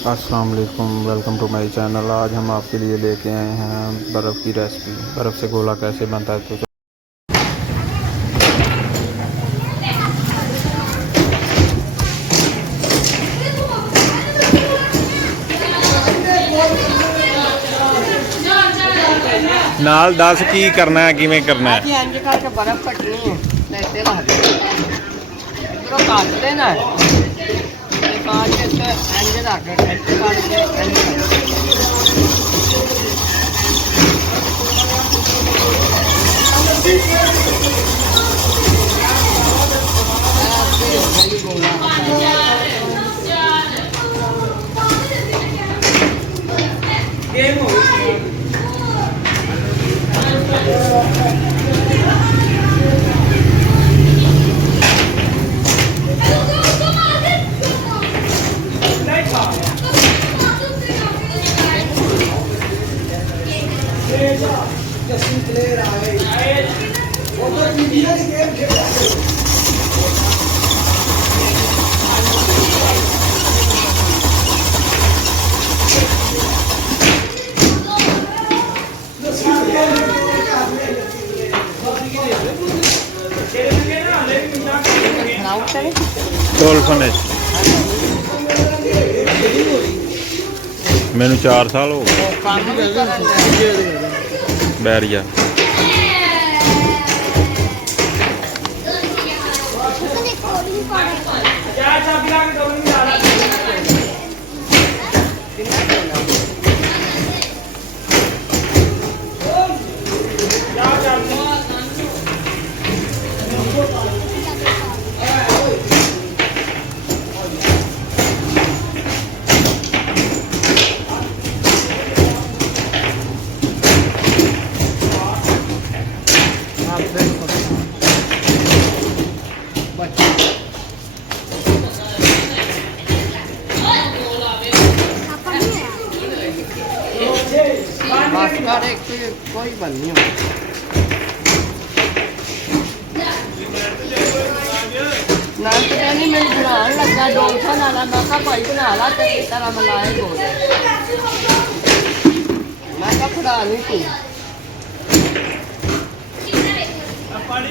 अस्सलाम वालेकुम, welcome to my channel. आज हम आपके लिए लेके आए हैं बर्फ़ की रेसिपी। बर्फ़ से गोला कैसे बनता है तो नाल दस की करना है, किवें करना है। इंज करके बर्फ कटनी है ते इत्ते रख दे इधरों काट देना है ते काट के इत्ते इंज रख के इत्ते काट के इंज गेम हो डॉल्फिन मैनू 4 साल हो गए बैरिया कोई बन नहीं ना तो मैं बनाने लगा डॉल्फिन वाला मैं कहा भाई बना ला तेरी तरह मिलाए बोल मैं कहा फड़ा नहीं तू पानी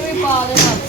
भी पा देना